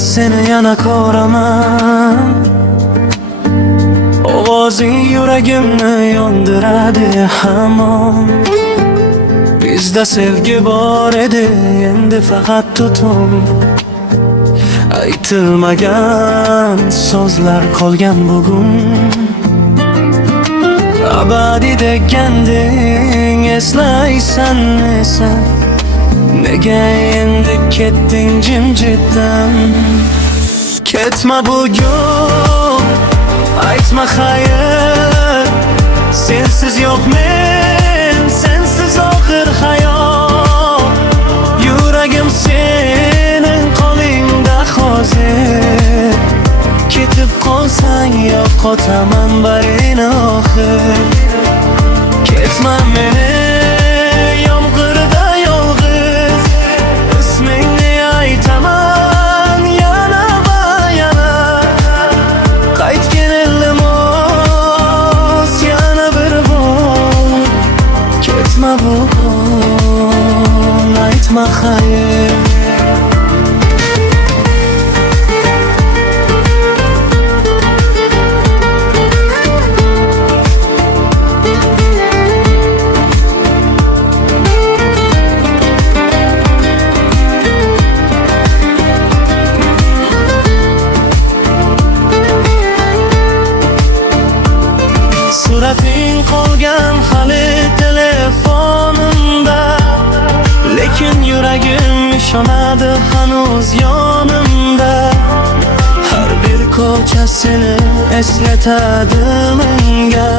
seni yana ko'raman. Ovozing yuragimni yondiradi hamon. Bizda sevgi bor edi, endi faqat tutum. Aytilmagan so'zlar qolgan bugun. Abadiy deganding, eslaysanmi sen? Nega endi ketding jimjitdan? Ketma bugun, aytma xayr. Sensiz yo'q men, sensiz oxir hayot. Yuragim sening qo'lingda hozir. Ketib qolsang yo'qotaman barini oxir. Ketma meni yomg'irda yolg'iz, ismingni aytaman yana va yana. Qaytgin iltimos yana bir bor. Ketma bugun, aytma xayr. Surating qolgan hali telefonimda, lekin yuragim ishonadi hanuz yonimda. Har bir ko'cha seni eslatadi menga,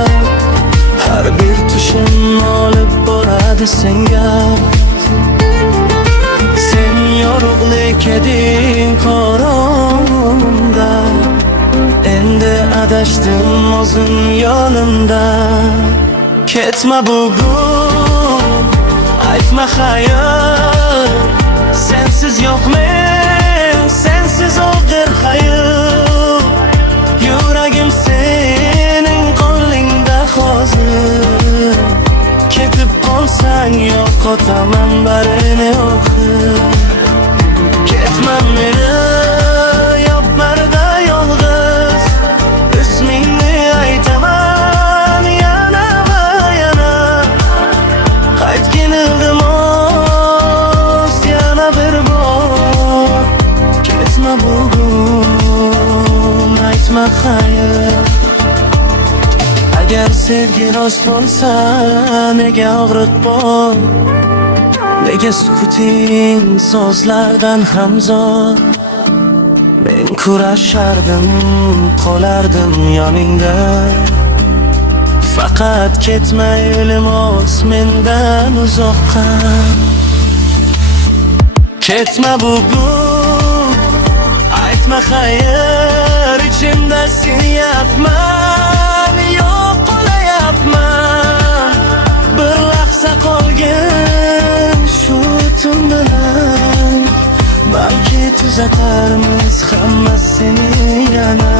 har bir tushim olib boradi senga. Sen yorug'lik eding qorong'imda, endi adashdim o'zim yo'limda. Ketma bugun, aytma xayr. Sensiz yo'q men, sensiz og'ir hayot. Yuragim sening qo'lingda hozir. Ketib qolsang yo'qotaman barini oxir. Ketma meni bugun, aytma xayr. Agar sevgi rost bo'lsa, nega og'riq bor? Nega sukuting so'zlardan ham zo'r? Men kurashardim, qolardim yoningda. Faqat ketma iltimos mendan uzoqqa. Ketma bugun, aytma xayr. Ichimda sinyapman, yo'q qolayapman. Bir lahza qolgan shu tun bilan, balki tuzatarmiz hammasini yana.